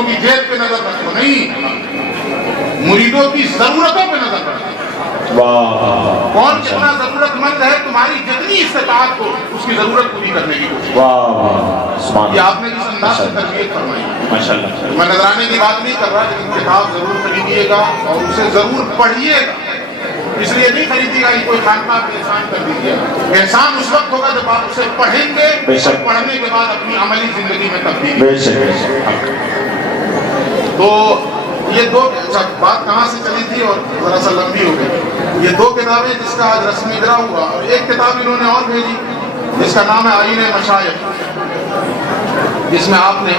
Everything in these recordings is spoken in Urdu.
مریدوں کی جیب پہ نظر رکھو، نہیں، مریدوں کی ضرورتوں پہ نظر رکھو۔ کون کتنا ضرورت مند ہے، تمہاری جتنی استطاعت ہو اس کی ضرورت پوری کرنے کی کوشش۔ یہ آپ نے جس انداز سے تربیت فرمائی، میں نذرانے کی بات نہیں کر رہا، لیکن کتاب ضرور خریدیے گا اور اسے ضرور پڑھیے گا۔ اس لیے نہیں خریدیے گا کہ کوئی خانقاہ پہ احسان کر دیجیے گا، احسان اس وقت ہوگا جب آپ اسے پڑھیں گے اور پڑھنے کے بعد اپنی عملی زندگی میں تبدیل۔ تو یہ دو بات کہاں سے چلی تھی اور ذرا سا لمبی ہو گئی۔ یہ دو کتابیں جس کا آج رسم اجرا ہوا، اور ایک کتاب انہوں نے اور بھیجی جس کا نام ہے آئین مشائخ، جس میں آپ نے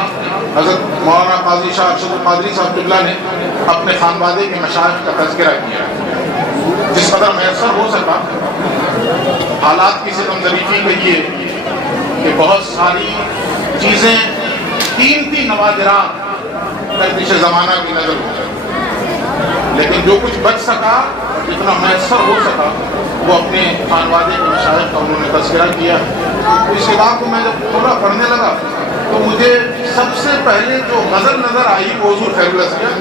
حضرت مولانا قاضی شاہ ارشد القادری صاحب قبلہ نے اپنے خانوادے کے مشائخ کا تذکرہ کیا، جس قدر میسر ہو سکا۔ حالات کی ستم ظریفی کہیے کہ بہت ساری چیزیں، قیمتی نوادرات گردش زمانہ کی نظر ہو جائے، لیکن جو کچھ بچ سکا، جتنا میسر ہو سکا، وہ اپنے خانوادے کے مشائخ کا انہوں نے تذکرہ کیا۔ اس کتاب کو میں جب تھوڑا پڑھنے لگا تو مجھے سب سے پہلے جو غزل نظر آئی وہ حضور خیر الاسقیاء۔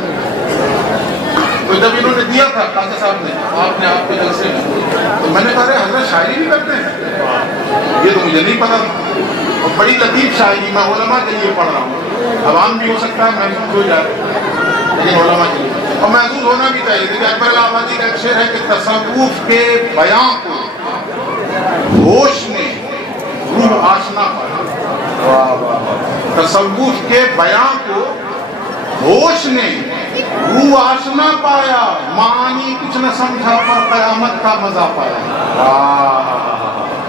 تو جب انہوں نے دیا تھا قاضی صاحب نے، آپ نے آپ کے جلسے میں، تو میں نے کہا حضرت شاعری بھی کرتے ہیں، یہ تو مجھے نہیں پتا تھا۔ اور بڑی لطیف شاعری، میں علماء کے لیے پڑھ رہا ہوں، عوام بھی ہو سکتا ہے محسوس ہو جائے، لیکن علماء کے لیے اور محسوس ہونا بھی چاہیے۔ دیکھیے اکبر الہ آبادی کا ایک شعر ہے کہ تصوف کے بیاں کو ہوش نے روح آشنا پایا، تصوف کے بیاں کو ہوش نے روح آشنا پایا، معانی کچھ نہ سمجھا پر قیامت کا مزہ پایا۔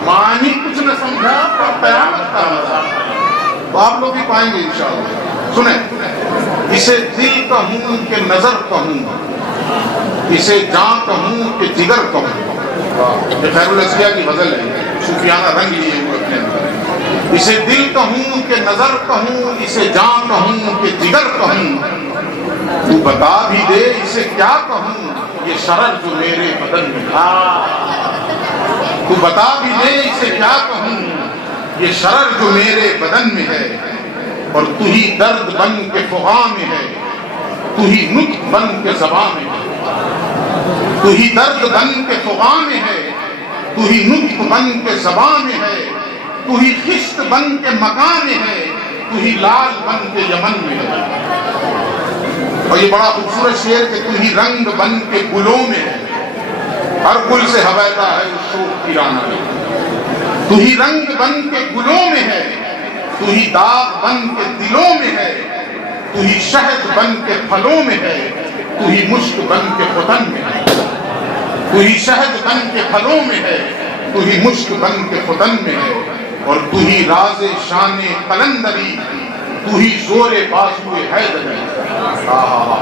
معانی کچھ نہ سمجھا پر قیامت کا مزہ پایا۔ تو آپ لوگ بھی پائیں گے انشاءاللہ۔ سنیں، اسے دل کہوں کہ نظر کہوں، اسے جاں کہوں کہ جگر کہوں، یہ خیر الاسقیاء کی غزل ہے، صوفیانہ رنگ لیے ہوئے اپنے اندر۔ اسے دل کہوں کہ نظر کہوں، اسے جاں کہوں کہ جگر کہوں، تو بتا بھی دے اسے کیا کہوں، یہ شرر جو میرے بدن میں ہے۔ تو بتا بھی دے اسے کیا کہوں، یہ شرر جو میرے بدن میں ہے، اور تو ہی درد بن کے فغاں میں ہے، تو ہی نطق بن کے زبان میں ہے، تو ہی درد بن کے فغاں میں ہے، تو ہی نطق بن کے زبان میں ہے، تو ہی خشت بن کے مکان میں ہے، تو ہی لال بن کے یمن میں ہے۔ اور یہ بڑا خوبصورت شعر کہ تو ہی رنگ بن کے گلوں میں ہے، ہر گل سے ہویدا ہے اس شوق کی رانا میں، تو ہی رنگ بن کے گلوں میں ہے، تو ہی داغ بن کے دلوں میں ہے، تو ہی شہد بن کے پھلوں میں ہے، تو ہی مشک بن کے ختن میں ہے، تو ہی شہد بن کے پھلوں میں ہے، تو ہی مشک بن کے ختن میں ہے، اور تو ہی راز شان قلندری، تو ہی زور بازوئے حیدری،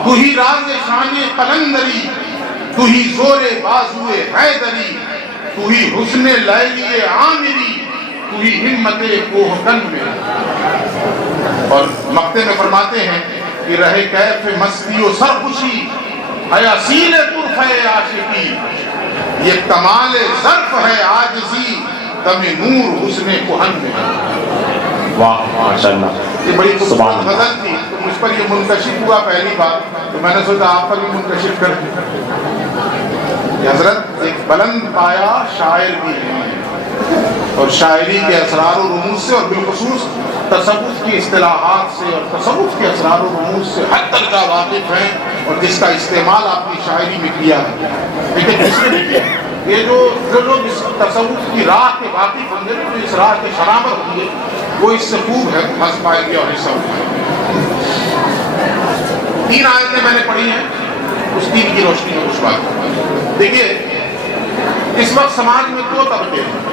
تو ہی راز شان قلندری، تو ہی زور بازوئے حیدری، تو ہی حسن لیلی عامری، تو ہی ہمت کوہکن میں۔ اور مقطع میں فرماتے ہیں کہ رہے کیف مستی و سرخوشی، ہے اصیل طرف عاشقی، یہ کمال ظرف ہے عاجزی، دم نور حسن کہن میں۔ واہ ماشاءاللہ، یہ بڑی خوبصورت غزل تھی، تو مجھ پر یہ منکشف ہوا پہلی بار، تو میں نے سوچا آپ پر بھی منکشف کر دیں۔ کہ حضرت ایک بلند پایا شاعر بھی ہے، اور شاعری کے اسرار و رموز سے، اور بالخصوص تصوف کی اصطلاحات سے اور تصوف کے اسرار و رموز سے حد درجہ واقف ہیں، اور جس کا استعمال آپ کی شاعری میں کیا ہے۔ لیکن اس نے بھی کیا، یہ جو لوگ اس تصوف کی راہ کے واقف ہوں گے، جو اس راہ کے شرابر ہوں گے، وہ اس سے خوب ہے مزہ پائیں گے اور حصہ اٹھائیں گے۔ 3 آیتیں میں نے پڑھی ہیں، اس 3 کی روشنی میں کچھ بات کروں۔ دیکھیے، اس وقت سماج میں 2 طبقے ہیں۔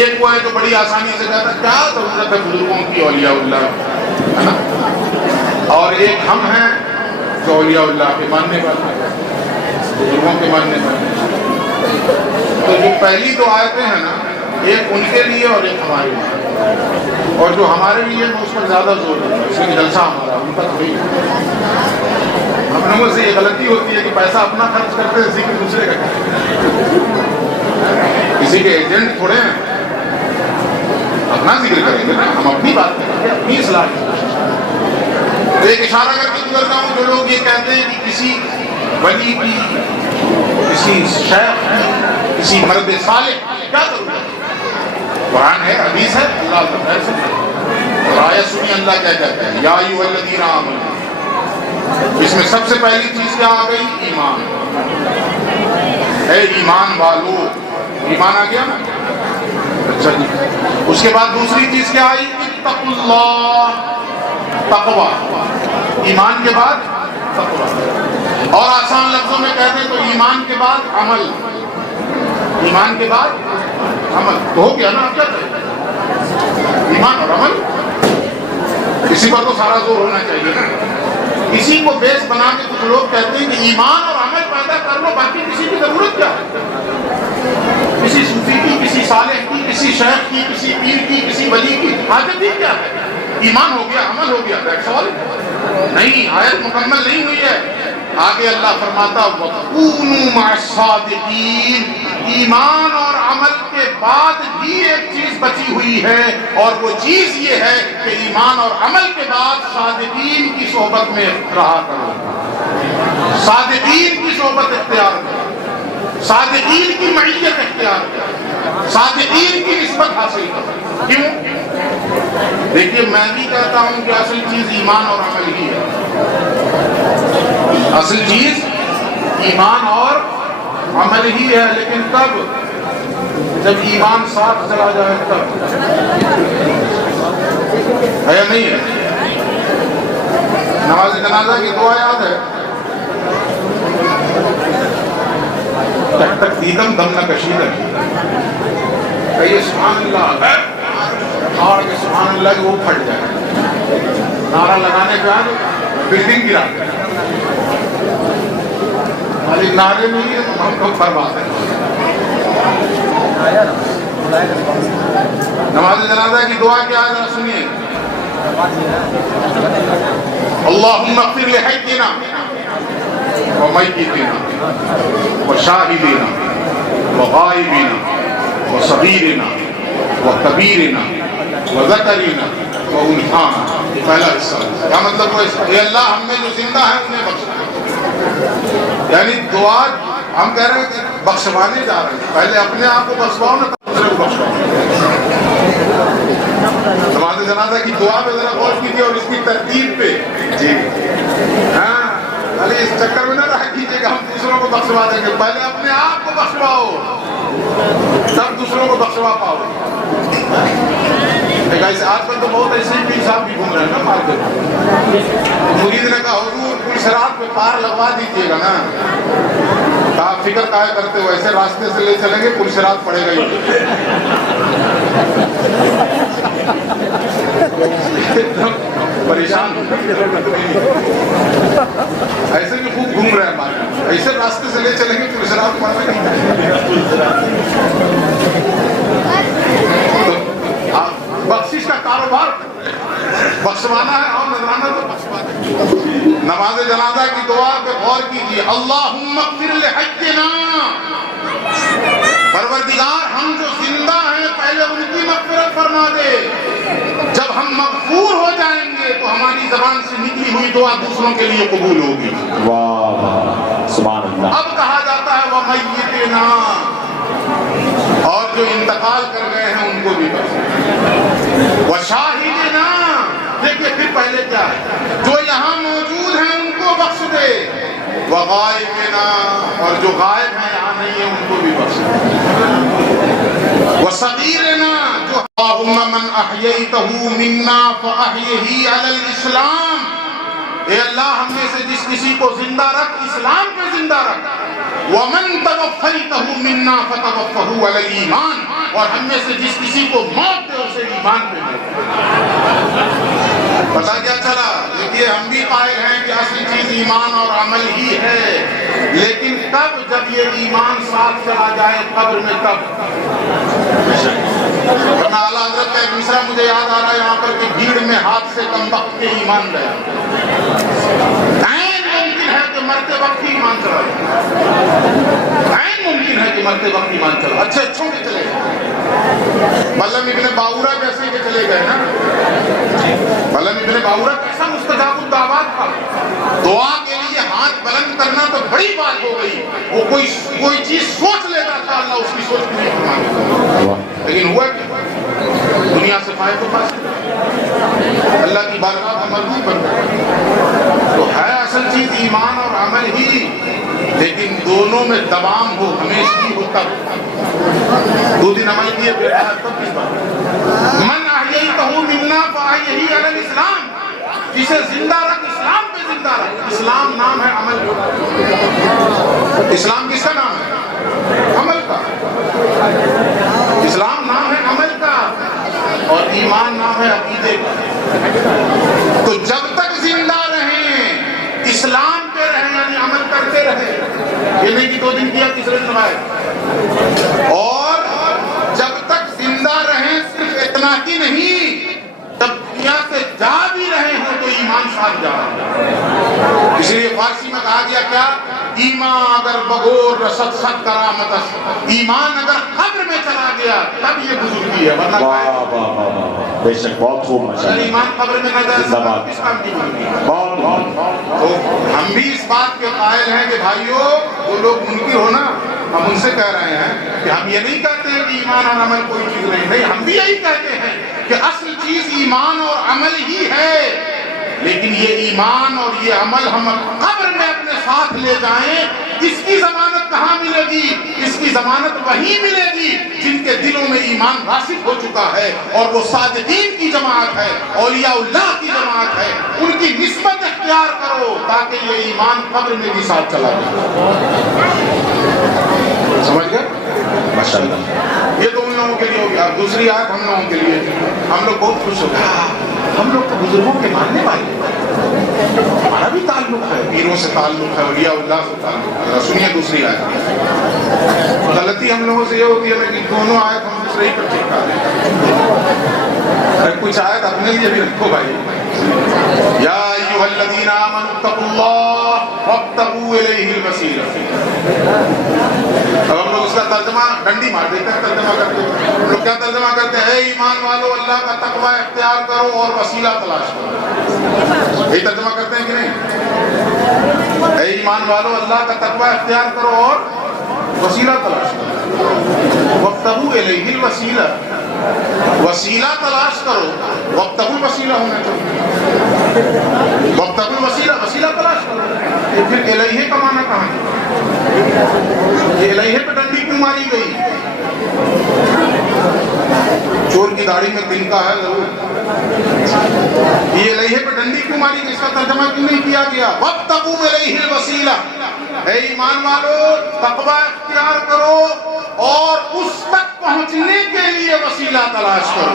ایک وہ ہے جو بڑی آسانی سے کہتا ہے کیا ضرورت ہے بزرگوں کی، اولیاء اللہ ہے نا، اور ایک ہم ہیں جو اولیاء اللہ کے ماننے والے ہیں، بزرگوں کے ماننے والے ہیں۔ تو جو پہلی 2 آیتیں ہیں نا، ایک ان کے لیے اور ایک ہمارے لیے، اور جو ہمارے لیے میں اس پر زیادہ زور دوں گا، اس لیے جلسہ ہمارا ان پر تھوڑی ہم لوگوں سے یہ غلطی ہوتی ہے کہ پیسہ اپنا خرچ کرتے ہیں، ذکر دوسرے کا کرتے ہیں۔ کسی کے ایجنٹ تھوڑے ہیں، اپنا ذکر کریں گے نا، ہم اپنی بات کریں گے، اپنی اصلاح کی کوشش کریں گے۔ اشارہ کر کے گزر جاؤں، جو لوگ یہ کہتے ہیں کہ کسی ولی کی، کسی شیخ کی، کسی مرد صالح کیا ضرورت؟ قرآن ہے، حدیث ہے، اللہ کا فیصلہ ہے۔ اور آیت سنی اللہ کیا کہتا ہے، یا ایھا الذین آمنوا، اس میں سب سے پہلی چیز کیا آ گئی؟ ایمان۔ اے ایمان والو، ایمان آ گیا نا؟ اچھا جی، اس کے بعد دوسری چیز کیا آئی؟ اتقوا اللہ، تقوی۔ ایمان کے بعد تقوی، اور آسان لفظوں میں کہتے ہیں تو ایمان کے بعد عمل، ایمان کے بعد عمل تو ہو گیا نا؟ آپ کیا کہیں؟ ایمان اور عمل، اسی پر تو سارا زور ہونا چاہیے نا۔ اسی کو بیس بنا کے کچھ لوگ کہتے ہیں کہ ایمان اور عمل پیدا کر لو، باقی کسی کی ضرورت کیا ہے؟ کسی صوفی کی، کسی صالح کی، کسی شیخ کی، کسی پیر کی، کسی ولی کی حاجت ہی کیا ہے؟ ایمان ہو گیا، عمل ہو گیا، سوال نہیں، آیت مکمل نہیں ہوئی ہے۔ آگے اللہ فرماتا وَكُونُوا مَعَ الصَّادِقِينَ، ایمان اور عمل کے بعد بھی ایک چیز بچی ہوئی ہے، اور وہ چیز یہ ہے کہ ایمان اور عمل کے بعد صادقین کی صحبت میں رہا کرو، صادقین کی صحبت اختیار کرو، صادقین کی معیت اختیار کرو، صادقین کی نسبت حاصل کرو۔ کیوں؟ دیکھیے میں بھی کہتا ہوں کہ اصل چیز ایمان اور عمل ہی ہے، اصل چیز ایمان اور عمل ہی ہے، لیکن کب؟ جب ایمان ساتھ چلا جائے تب، ہے یا نہیں ہے؟ نماز جنازہ کی دعا یاد ہے؟ تک تک دیدم دم نہ کشیدم، کہیے سبحان اللہ، اور کہ سبحان اللہ کہ وہ پھٹ جائے، نعرہ لگانے کے بعد بلڈنگ گرا، مالک نعرے نہیں ہے تو ہم لوگ برباد ہیں۔ نماز جنازہ کی دعا کیا ہے ذرا سنیے، اللہم اغفر لحینا ومیتنا وشاہدنا وغائبنا وصغیرنا وکبیرنا وذکرنا وانثانا۔ پہلا حصہ کیا مطلب ہے؟ اے اللہ ہم میں جو زندہ ہیں انہیں بخش، یعنی دعا ہم کہہ رہے ہیں کہ بخشوانے جا رہے ہیں، پہلے اپنے آپ کو بخشواؤ نا تب دوسرے کو بخشواؤ۔ نماز جنازہ کی دعا پہ ذرا غور کیجیے اور اس کی ترتیب پہ، جی ہاں، اس چکر میں نہ رہ کیجیے کہ ہم دوسروں کو بخشوا دیں گے، پہلے اپنے آپ کو بخشواؤ تب دوسروں کو بخشوا پاؤ۔ آج کل تو بہت ایسے ہی پیر صاحب بھی گھوم رہے ہیں نا مارکیٹ میں، مرید نے کہا حضور پلسرات پہ پار لگوا دیجیے گا نا، کہا فکر کاہے کرتے ہو، ایسے راستے سے لے چلیں گے پلسرات پڑے گا ہی پریشان، ایسے بھی خوب گھوم رہے ہیں مارکیٹ، ایسے راستے سے لے چلیں گے پلسرات پڑے گا ہی۔ بخشش کا کاروبار بخشوانا ہے اور نذرانہ تو بخشوا دیں۔ نماز جنازہ کی دعا پہ غور کیجیے، اللہم اغفر لحینا، پروردگار ہم جو زندہ ہیں پہلے ان کی مغفرت فرما دے، جب ہم مغفور ہو جائیں گے تو ہماری زبان سے نکلی ہوئی دعا دوسروں کے لیے قبول ہوگی۔ واہ سبحان اللہ۔ اب کہا جاتا ہے ومیتنا، اور جو انتقال کر گئے ہیں ان کو بھی بخش، وشاہدنا، دیکھیے پھر پہلے کیا ہے، جو یہاں موجود ہیں ان کو بخش دے، وغائبنا، اور جو غائب ہیں یہاں نہیں ہیں ان کو بھی بخش دے، وصغیرنا، جو اللہم من احییتہ منا فاحیہ علی الاسلام، اے اللہ ہم میں سے جس کسی کو زندہ رکھ اسلام پہ زندہ رکھ، وَمَن تَوَفَّيْتَهُ مِنَّا فَتَوَفَّهُ عَلَى الْإِيمَانِ، اور ہم میں سے جس کسی کو موت دے اسے ایمان پہ دے۔ پتہ کیا چلا؟ دیکھیے ہم بھی قائل ہیں کہ اصل چیز ایمان اور عمل ہی ہے، لیکن کب؟ جب یہ ایمان ساتھ چلا جائے قبر میں، تب۔ ورنہ اعلیٰ حضرت کا ایک مصرع مجھے یاد آ رہا ہے یہاں پر کہ بھیڑ میں ہاتھ سے کم وقت کے ایمان گیا، مرتے وقت ہی ایمان چلا جائے، ممکن ہے کہ مرتے وقت ایمان چلا، اچھے اچھوں کے چلے گئے، ملم ابن باورہ کیسے کے چلے گئے نا، ملم ابن باورہ کیسا مستجاب الدعوات تھا، دعا کے لیے ہاتھ بلند کرنا تو بڑی بات ہو گئی، وہ کوئی چیز سوچ لیتا تھا اللہ اس کی سوچ پوری فرما دیتا، لیکن ہوا کیا؟ دنیا سے فائدہ پاس اللہ کی بارگاہ کا مردود بن گیا۔ تو ہے اصل چیز ایمان اور عمل ہی، لیکن دونوں میں دوام ہو، ہمیشہ ہو تب۔ دو دن عمل کیے پھر تب کس بات؟ من احییتہ منا فاحیہ علی الاسلام، جسے زندہ رکھ اسلام پہ زندہ رکھ۔ اسلام نام ہے عمل کا۔ اسلام کس کا نام ہے؟ عمل کا۔ اسلام نام ہے عمل کا اور ایمان نام ہے عقیدے کا۔ تو جب تک زندہ رہیں اسلام پہ رہیں، یعنی عمل کرتے رہیں، یہ نہیں کہ 2 دن کیا تیسرے دن آئے، اور جب تک زندہ رہیں صرف اتنا ہی نہیں، جب دنیا سے جا بھی رہے ہوں تو ایمان ساتھ جا رہا ہے۔ اس لیے فارسی میں کہا گیا کیا؟ ایمان اگر بغور رسد ست کرامت است، ایمان اگر قبر میں چلا گیا تب یہ بزرگی ہے، ورنہ بے شک بہت خوب اگر ایمان قبر میں نہ جائے تو کس کام کی بزرگی ہے؟ تو ہم بھی اس بات کے قائل ہیں کہ بھائیو، جو لوگ منکر ہو نا، ہم ان سے کہہ رہے ہیں کہ ہم یہ نہیں کہتے ہیں کہ ایمان اور عمل کوئی چیز نہیں، ہم بھی یہی کہتے ہیں کہ اصل چیز ایمان اور عمل ہی ہے، لیکن یہ ایمان اور یہ عمل ہم قبر میں اپنے ساتھ لے جائیں، اس کی ضمانت کہاں ملے گی؟ اس کی ضمانت وہی ملے گی جن کے دلوں میں ایمان راسخ ہو چکا ہے، اور وہ صادقین کی جماعت ہے، اولیاء اللہ کی جماعت ہے۔ ان کی نسبت اختیار کرو تاکہ یہ ایمان قبر میں بھی ساتھ چلا جائے۔ سمجھ گئے؟ ماشاءاللہ۔ یہ تو ان لوگوں کے لیے ہوگی۔ اب دوسری آیت ہم لوگوں کے لیے، ہم لوگ بہت خوش ہو گئے، ہم لوگ تو بزرگوں کے ماننے والے ہیں، ہمارا بھی تعلق ہے، پیروں سے تعلق ہے، اولیاء اللہ سے تعلق ہے۔ ذرا سنیے دوسری آیت۔ غلطی ہم لوگوں سے یہ ہوتی ہے لیکن دونوں آیت ہم دوسرے ہی پر چپکا دیں۔ کچھ آیت اپنے لیے بھی رکھو بھائی۔ یا ایھا الذین آمنوا اتقوا اللہ وابتغوا الیہ الوسیلہ۔ اب ہم لوگ اس کا ترجمہ ڈنڈی مار دیتے ہیں، ترجمہ کرتے ہیں۔ ہم لوگ کیا ترجمہ کرتے ہیں؟ اے ایمان والو، اللہ کا تقوی اختیار کرو اور وسیلہ تلاش کرو۔ یہ ترجمہ کرتے ہیں کہ نہیں؟ اے ایمان والو، اللہ کا تقوی اختیار کرو اور وسیلہ تلاش کرو۔ وابتغوا الیہ الوسیلہ، وسیلہ تلاش کرو۔ وابتغوا الوسیلہ ہونا چاہیے، وابتغوا الوسیلہ، وسیلہ تلاش کرو۔ یہ پھر الیہ کا معنی کہاں ہے؟ یہ الیہ پہ ڈنڈی کیوں ماری گئی؟ چور کی داڑھی میں تنکا ہے ضرور، یہ الیہ پہ ڈنڈی کیوں ماری گئی؟ اس کا ترجمہ کیوں نہیں کیا گیا؟ وابتغوا الیہ الوسیلہ، اے ایمان والو تقوی اختیار کرو اور اس تک پہنچنے کے لیے وسیلہ تلاش کرو۔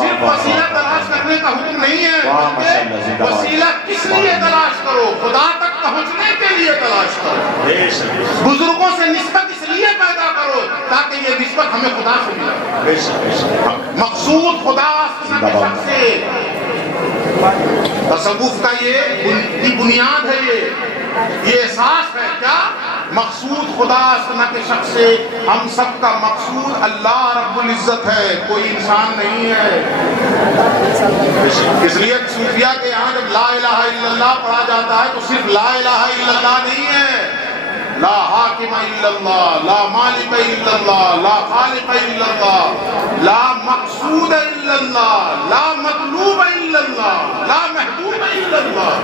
صرف وسیلہ تلاش کرنے کا حکم نہیں ہے، بلکہ وسیلہ کس لیے تلاش کرو؟ خدا تک پہنچنے کے لیے تلاش کرو۔ بزرگوں سے نسبت اس لیے پیدا کرو تاکہ یہ نسبت ہمیں خدا سے ملے۔ مقصود خدا کے شخص سے۔ تصوف کا یہ بنیاد ہے، یہ احساس ہے کیا؟ مقصود خدا سنا کے شخص سے۔ ہم سب کا مقصود اللہ رب العزت ہے، کوئی انسان نہیں ہے۔ اس لیے صوفیہ کے یہاں جب لا الہ الا اللہ پڑھا جاتا ہے تو صرف لا الہ الا اللہ نہیں ہے، لا حاکم الا اللہ، لا مالک الا اللہ، لا خالق الا اللہ، لا مقصود الا اللہ، لا مطلوب الا اللہ، لا محبوب الا اللہ،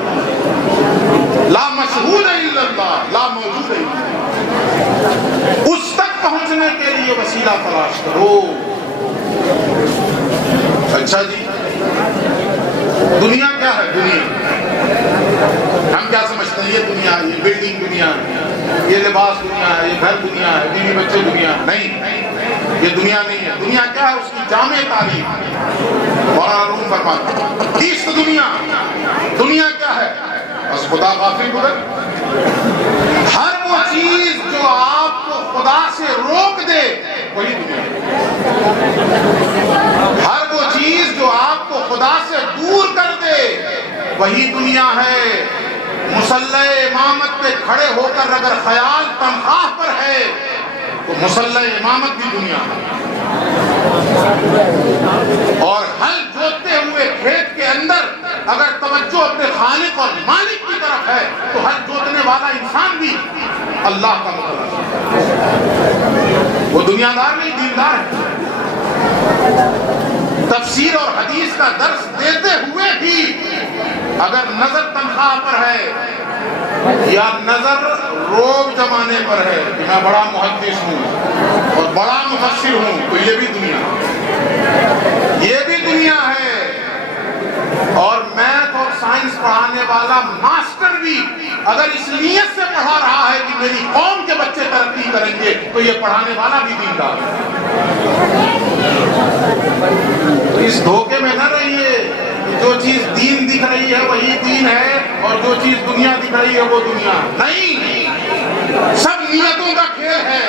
لا مشہود الا اللہ، لا موجود الا اللہ۔ اس تک پہنچنے کے لیے وسیلہ تلاش کرو۔ اچھا جی، دنیا کیا ہے؟ دنیا ہم کیا سمجھتے ہیں؟ یہ دنیا، یہ بلڈنگ دنیا ہے، یہ لباس دنیا ہے، یہ گھر دنیا ہے، بیوی بچے دنیا ہے۔ نہیں، یہ دنیا نہیں ہے۔ دنیا کیا ہے؟ اس کی جامع تعریف مولانا روم فرماتے ہیں، اس دنیا، دنیا کیا ہے؟ بس خدا غافل گزر۔ ہر وہ چیز جو آپ کو خدا سے روک دے وہی دنیا ہے۔ ہر وہ چیز جو آپ کو خدا سے دور کر دے وہی دنیا ہے۔ مصلی امامت پہ کھڑے ہو کر اگر خیال تنخواہ پر ہے تو مصلی امامت بھی دنیا ہے، اور ہل جوتتے ہوئے کھیت کے اندر اگر توجہ اپنے خالق اور مالک کی طرف ہے تو ہل جوتنے والا انسان بھی اللہ کا متلاشی ہے. وہ دنیا دار نہیں، دیندار ہے. تفسیر اور حدیث کا درس دیتے ہوئے بھی اگر نظر تنخواہ پر ہے یا نظر روب جمانے پر ہے کہ میں بڑا محدث ہوں اور بڑا مفسر ہوں، تو یہ بھی دنیا ہے. اور میتھ اور سائنس پڑھانے والا ماسٹر بھی اگر اس نیت سے پڑھا رہا ہے کہ میری قوم کے بچے ترقی کریں گے تو یہ پڑھانے والا بھی دیندار ہے. تو اس دھوکے میں نہ رہیے. جو چیز دین دکھ رہی ہے وہی دین ہے اور جو چیز دنیا دکھ رہی ہے وہ دنیا نہیں. سب نیتوں کا کھیل ہے.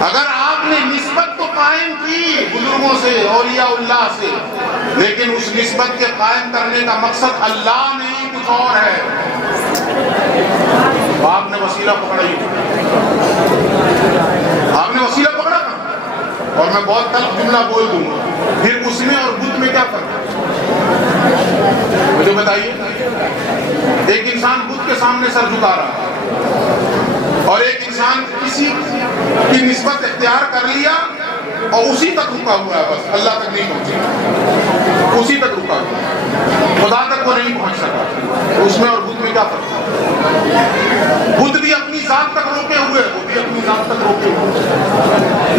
اگر آپ نے نسبت تو قائم کی بزرگوں سے، اولیاء اللہ سے، لیکن اس نسبت کے قائم کرنے کا مقصد اللہ نہیں کچھ اور ہے. آپ نے وسیلہ پکڑا ہی، آپ نے وسیلہ پکڑا نا. اور میں بہت تلخ جملہ بول دوں گا، پھر اس میں اور بت میں کیا فرق ہے مجھے بتائیے. ایک انسان بت کے سامنے سر جھکا رہا ہے اور ایک انسان کسی کی نسبت اختیار کر لیا اور اسی تک رکا ہوا ہے، بس اللہ تک نہیں پہنچا، اسی تک رکا ہوا ہے، خدا تک وہ نہیں پہنچ سکا. اس میں اور بت میں کیا فرق ہے؟ بت بھی اپنی ذات تک روکے ہوئے، وہ بھی اپنی ذات تک روکے ہوئے.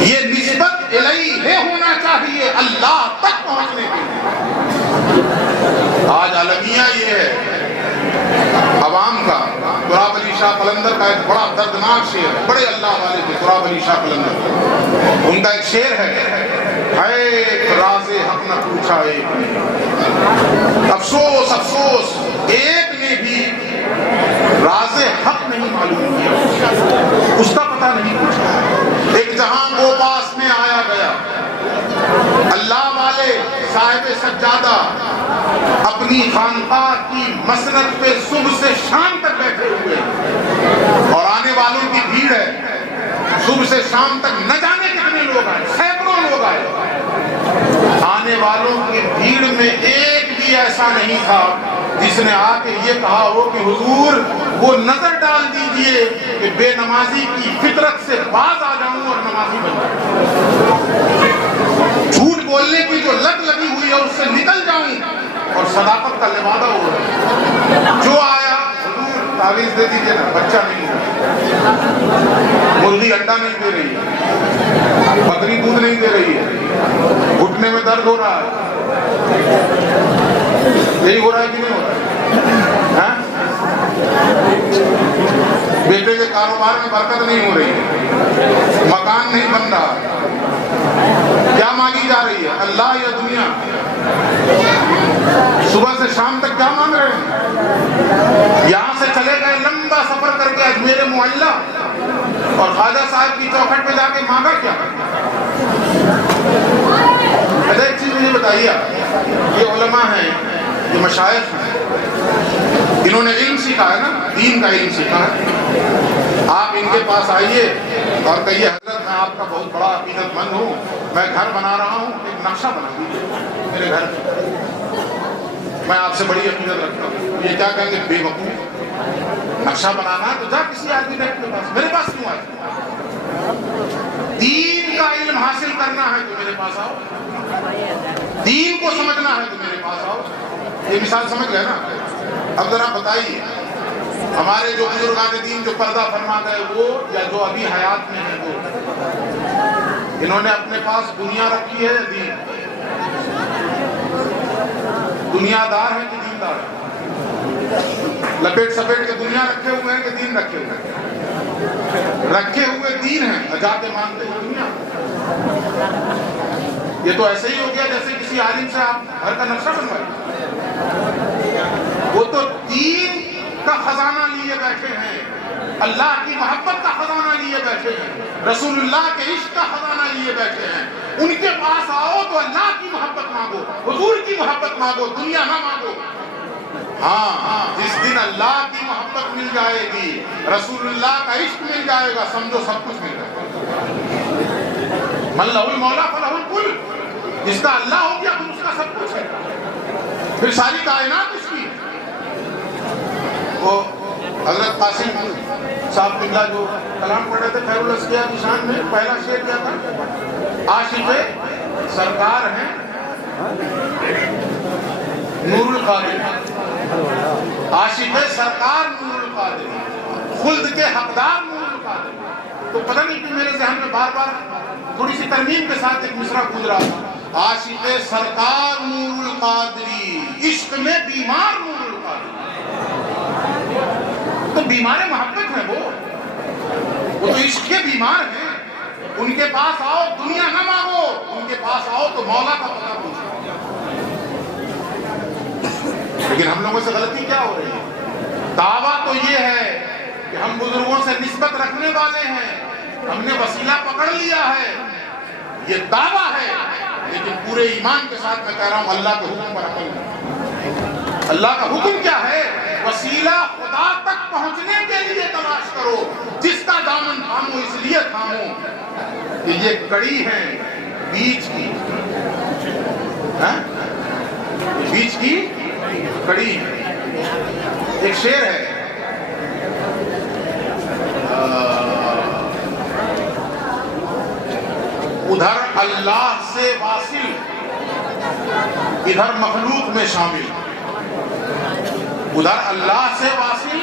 یہ نسبت الیہ ہونا چاہیے اللہ تک پہنچنے کے. آج عالمیہ یہ ہے عوام کا. تراب علی شاہ قلندر کا ایک بڑا دردناک شعر ہے، بڑے اللہ والے تھے تراب علی شاہ قلندر. ان کا ایک شعر ہے راز حق نہ پوچھا ایک نے، افسوس افسوس ایک نے بھی راز حق نہیں معلوم کیا، اس کا پتہ نہیں پوچھا. ایک جہاں کو پاس میں آیا گیا، اللہ والے صاحب سجادہ اپنی خانقاہ کی مسند پہ صبح سے شام تک بیٹھے ہوئے اور آنے والوں کی بھیڑ ہے. صبح سے شام تک نہ جانے کتنے لوگ آئے، سینکڑوں لوگ آئے. آنے والوں کی بھیڑ میں ایک بھی ایسا نہیں تھا جس نے آ کے یہ کہا ہو کہ حضور وہ نظر ڈال دیجئے کہ بے نمازی کی فطرت سے باز آ جاؤں اور نمازی بن جاؤں، جھوٹ بولنے کی جو لت لگی ہوئی ہے اس سے نکل جاؤں اور صداقت کا لبادہ ہو رہا. جو آیا حضور تعویذ دے دیجئے نا، بچہ نہیں ہوا، مرغی انڈا نہیں دے رہی ہے، بکری دودھ نہیں دے رہی ہے، گھٹنے میں درد ہو رہا ہے. یہی ہو رہا ہے کہ نہیں ہو رہا ہے؟ بیٹے کے کاروبار میں برکت نہیں ہو رہی ہے، مکان نہیں بن رہا. کیا مانگی جا رہی ہے، اللہ یا دنیا؟ صبح سے شام تک کیا مانگ رہے ہیں؟ یہاں سے چلے گئے لمبا سفر کر کے اجمیر معلیٰ اور خواجہ صاحب کی چوکھٹ پہ جا کے مانگا کیا؟ اچھا ایک چیز مجھے بتائیے، یہ علماء ہیں، یہ مشائخ ہیں، انہوں نے علم سیکھا ہے نا، دین کا علم سیکھا ہے. آپ ان کے پاس آئیے اور کہیے حضرت میں آپ کا بہت بڑا عقیدت مند ہوں، میں گھر بنا رہا ہوں، ایک نقشہ بنا دیجیے میرے گھر، میں آپ سے بڑی عقیدت رکھتا ہوں. یہ کیا کہیں گے؟ بے وقوف، نقشہ بنانا ہے تو جا کسی آرکیٹیکٹ کے پاس، میرے پاس کیوں آئے؟ دین کا علم حاصل کرنا ہے تو میرے پاس آؤ، دین کو سمجھنا ہے تو میرے پاس آؤ. یہ مثال سمجھ گئے نا؟ اب ذرا بتائیے ہمارے جو بزرگان دین جو پردہ فرما گئے وہ یا جو ابھی حیات میں ہیں وہ، انہوں نے اپنے پاس دنیا رکھی ہے یا دین؟ دنیا دار ہے کہ دین دار ہے؟ لپیٹ سپیٹ کے دنیا رکھے ہوئے ہیں کہ دین رکھے ہوئے ہیں؟ رکھے ہوئے دین ہیں، جا کے مانتے ہیں دنیا. یہ تو ایسے ہی ہو گیا جیسے کسی عالم سے آپ گھر کا نقشہ بنوائیں. وہ تو دین کا خزانہ لیے بیٹھے ہیں، اللہ کی محبت کا خزانہ لیے بیٹھے ہیں، رسول اللہ کے عشق کا خزانہ لیے بیٹھے ہیں. ان کے پاس آؤ تو اللہ کی محبت مانگو، حضور کی محبت مانگو، دنیا نہ مانگو. ہاں جس دن اللہ کی محبت مل جائے گی، رسول اللہ کا عشق مل جائے گا، سمجھو سب کچھ مل جائے گا. من لہ المولا فلہ الکل، جس کا اللہ ہو گیا پھر اس کا سب کچھ ہے، پھر ساری کائنات اس کی. وہ حضرت قاسم صاحب قبلہ جو کلام پڑھ رہے تھے خیر الاسقیاء کی شان میں، پہلا شعر کیا تھا؟ عاشق سرکار ہیں نور القادری، عاشق سرکار نور القادری، خلد کے حقدار نور القادری. تو پتہ نہیں کہ میرے ذہن میں بار بار تھوڑی سی ترمیم کے ساتھ ایک مصرع گونج رہا تھا، عاشق سرکار نور القادری، عشق میں بیمار نور القادری. تو بیمار محبت ہیں وہ تو عشق کے بیمار ہیں. ان کے پاس آؤ دنیا نہ مانگو، ان کے پاس آؤ تو مولا کا پتہ پوچھو. لیکن ہم لوگوں سے غلطی کیا ہو رہی ہے؟ دعویٰ تو یہ ہے کہ ہم بزرگوں سے نسبت رکھنے والے ہیں، ہم نے وسیلہ پکڑ لیا ہے، یہ دعویٰ ہے. لیکن پورے ایمان کے ساتھ میں کہہ رہا ہوں اللہ کے حکم پر عمل کرو. اللہ کا حکم کیا ہے؟ وسیلہ خدا تک پہنچنے کے لیے تلاش کرو. جس کا دامن تھامو اس لیے تھامو کہ یہ کڑی ہے بیچ کی، بیچ کی کڑی ہے. ایک شعر ہے ادھر اللہ سے واصل ادھر مخلوق میں شامل، ادھر اللہ سے واصل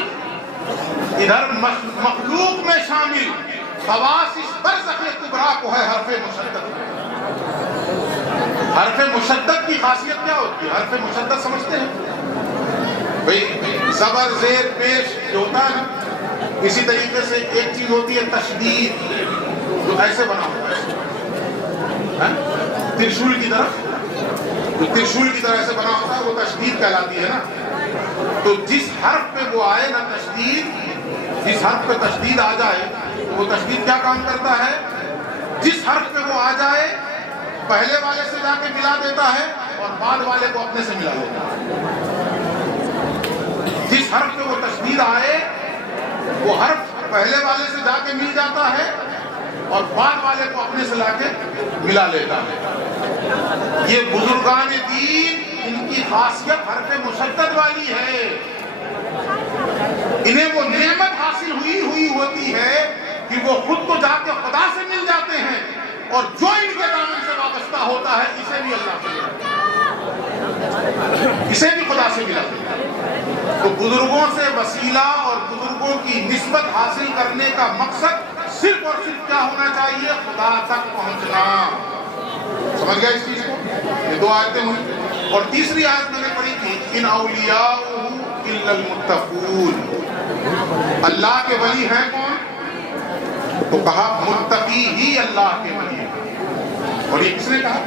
ادھر مخلوق میں شامل، خواص اس برزخ کبریٰ کو ہے حرف مشدد. حرف مشدد کی خاصیت کیا ہوتی ہے؟ حرف مشدد سمجھتے ہیں بھئی؟ زبر زیر پیش جو ہوتا ہے نا، اسی طریقے سے ایک چیز ہوتی ہے تشدید، جو ایسے بنا ہوتا ہے ترشول کی طرح ایسے بنا ہوتا ہے، وہ تشدید کہلاتی ہے نا. تو جس حرف پہ وہ آئے نا تشدید، جس حرف پہ تشدید آ جائے تو وہ تشدید کیا کام کرتا ہے؟ جس حرف پہ وہ آ جائے پہلے والے سے جا کے ملا دیتا ہے اور بعد والے کو اپنے سے ملا دیتا ہے. جس حرف پہ وہ تشدید آئے وہ حرف پہلے والے سے جا کے مل جاتا ہے اور بعد والے کو اپنے سے لا کے ملا لیتا ہے. یہ بزرگان دین، ان کی خاصیت حرف مشدد والی ہے. انہیں وہ نعمت حاصل ہوئی ہوتی ہے کہ وہ خود کو جا کے خدا سے مل جاتے ہیں، اور جو ان کے دامن سے وابستہ ہوتا ہے اسے بھی اللہ سے ملا، اسے بھی خدا سے ملا. تو بزرگوں سے وسیلہ اور بزرگوں کی نسبت حاصل کرنے کا مقصد صرف اور صرف کیا ہونا چاہیے؟ خدا تک پہنچنا. سمجھ گیا اس چیز کو؟ یہ دو آیتیں ہوئی. اور تیسری آیت میں نے پڑھی تھی ان اولیاءہ الا المتقون. اللہ کے ولی ہیں کون؟ تو کہا متقی ہی اللہ کے ولی ہیں. اور یہ کس نے کہا؟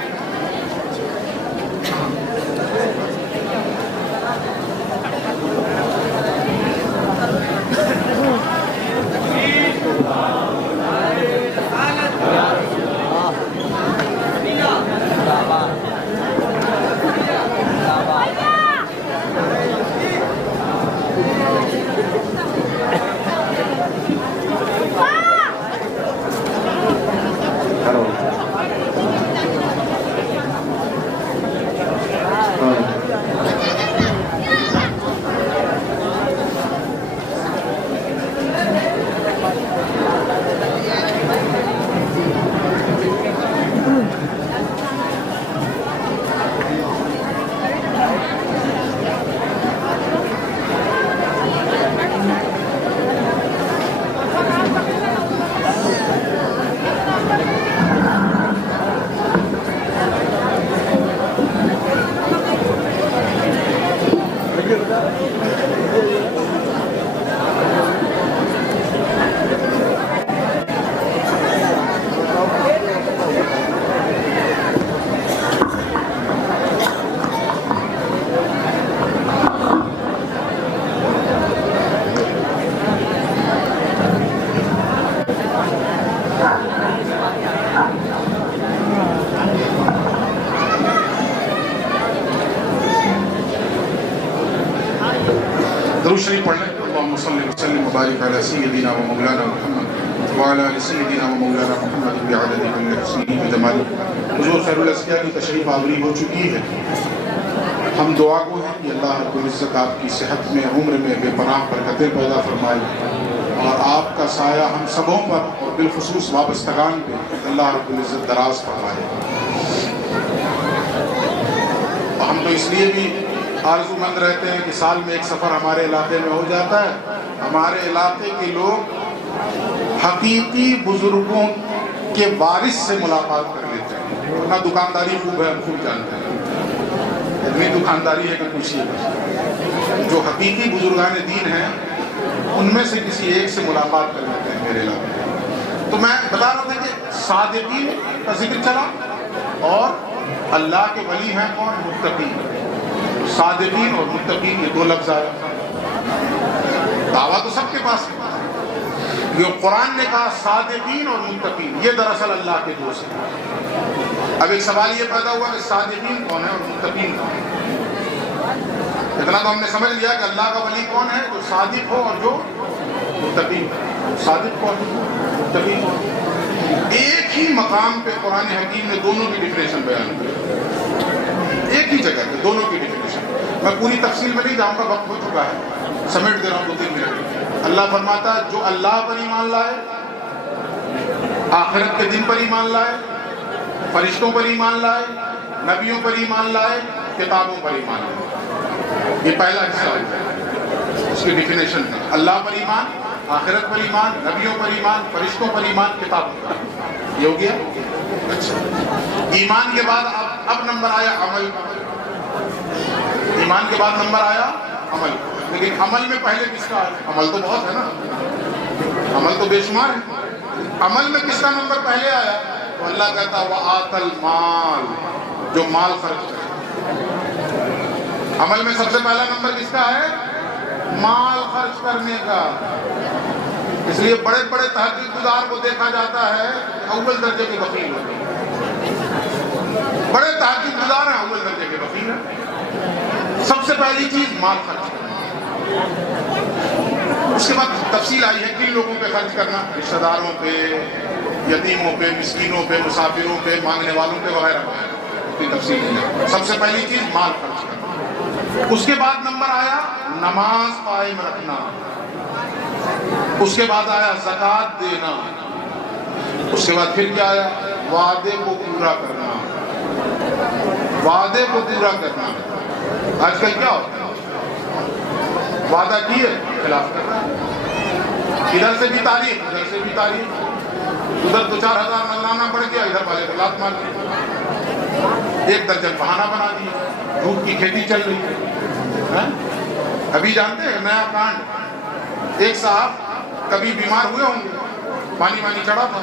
درود شریف پڑھ لیں. اللہم صلی وسلم وبارک علی سیدنا و مولانا محمد وعلی آل سیدنا و مولانا محمد بعدد کل حسنہ و جمال. حضور خیر الاسقیاء کی تشریف آوری ہو چکی ہے. ہم دعا گو ہیں کہ اللہ رب العزت آپ کی صحت میں عمر میں بے پناہ برکتیں پیدا فرمائے اور آپ کا سایہ ہم سبوں پر اور بالخصوص وابستگان پہ اللہ رب العزت دراز فرمائے۔ ہم تو اس لیے بھی آرزو مند رہتے ہیں کہ سال میں ایک سفر ہمارے علاقے میں ہو جاتا ہے، ہمارے علاقے کے لوگ حقیقی بزرگوں کے وارث سے ملاقات کر لیتے ہیں، ورنہ دکانداری خوب ہے، ہم خوب جانتے ہیں، اتنی دکانداری ہے کہ پوچھیے گا۔ جو حقیقی بزرگان دین ہیں ان میں سے کسی ایک سے ملاقات کر لیتے ہیں میرے علاقے میں۔ تو میں بتا رہا تھا کہ صادقین کا ذکر چلا، اور اللہ کے ولی ہیں کون؟ متقین۔ صادقین اور متقین یہ دو لفظ آئے، دعویٰ تو سب کے پاس ہے۔ یہ قرآن نے کہا صادقین اور متقین، یہ دراصل اللہ کے دوست ہیں۔ اب ایک سوال یہ پیدا ہوا کہ صادقین کون ہے اور متقین کون ہے؟ اتنا تو ہم نے سمجھ لیا کہ اللہ کا ولی کون ہے؟ جو صادق ہو اور جو متقین ہو۔ صادق کون ہے؟ متقین کون ہے؟ ایک ہی مقام پہ قرآن حکیم نے دونوں کی ڈیفینیشن بیان کی، ایک ہی جگہ پہ دونوں کی ڈیفینیشن۔ میں پوری تفصیل میں نہیں جاؤں گا، وقت ہو چکا ہے، سمیٹ دے رہا ہوں 2-3 منٹ۔ اللہ فرماتا ہے جو اللہ پر ایمان لائے، آخرت کے دن پر ایمان لائے، فرشتوں پر ایمان لائے، نبیوں پر ایمان لائے، کتابوں پر ایمان لائے، یہ پہلا حصہ ہے اس کی ڈیفینیشن ہے۔ اللہ پر ایمان، آخرت پر ایمان، نبیوں پر ایمان، فرشتوں پر ایمان، کتابوں پر ایمان، یہ ہو گیا۔ اچھا، ایمان کے بعد اب نمبر آیا عمل کا۔ ایمان کے بعد نمبر آیا عمل، لیکن عمل میں پہلے کس کا ہے؟ عمل تو بہت ہے نا، عمل تو بے شمار ہے۔ عمل میں کس کا نمبر پہلے آیا؟ تو اللہ کہتا ہے وَآتَ الْمَالِ، جو مال خرچ کرے۔ عمل میں سب سے پہلا نمبر کس کا ہے؟ مال خرچ کرنے کا۔ اس لیے بڑے بڑے تحقیق گزار کو دیکھا جاتا ہے اول درجے کے بخیل ہوتے ہیں، بڑے تحقیق گزار ہیں اول درجے کے بخیل ہیں۔ سب سے پہلی چیز مال خرچ کرنا، اس کے بعد تفصیل آئی ہے کن لوگوں پہ خرچ کرنا، رشتہ داروں پہ، یتیموں پہ، مسکینوں پہ، مسافروں پہ، مانگنے والوں پہ وغیرہ وغیرہ، اتنی تفصیل نہیں ہے۔ سب سے پہلی چیز مال خرچ کرنا۔ اس کے بعد نمبر آیا نماز قائم رکھنا، اس کے بعد آیا زکوٰۃ دینا، اس کے بعد پھر کیا آیا؟ وعدے کو پورا کرنا، وعدے کو پورا کرنا۔ آج کل کیا ہوتا ہے؟ وعدہ کیے خلاف کرنا، ادھر سے بھی تاریخ، ادھر سے بھی تاریخ، ادھر 2-4 ہزار ملانا پڑ گیا، ادھر والے کو لات مار دی، ایک درجن بہانہ بنا دیا، دودھ کی کھیتی چل رہی ہے۔ ابھی جانتے ہیں نیا کانڈ، ایک صاحب کبھی بیمار ہوئے ہوں گے، پانی چڑھا تھا،